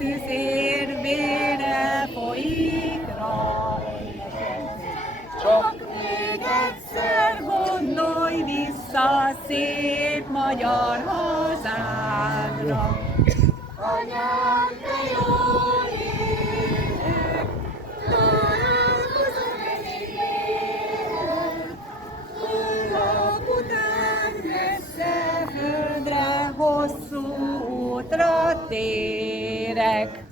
tüzér vére folyik rajta. Csak még egyszer gondolj vissza szép magyar hazádra. Anyám, te jól élek, találkozom még élek, hullak után messze földre, hosszú útra térek.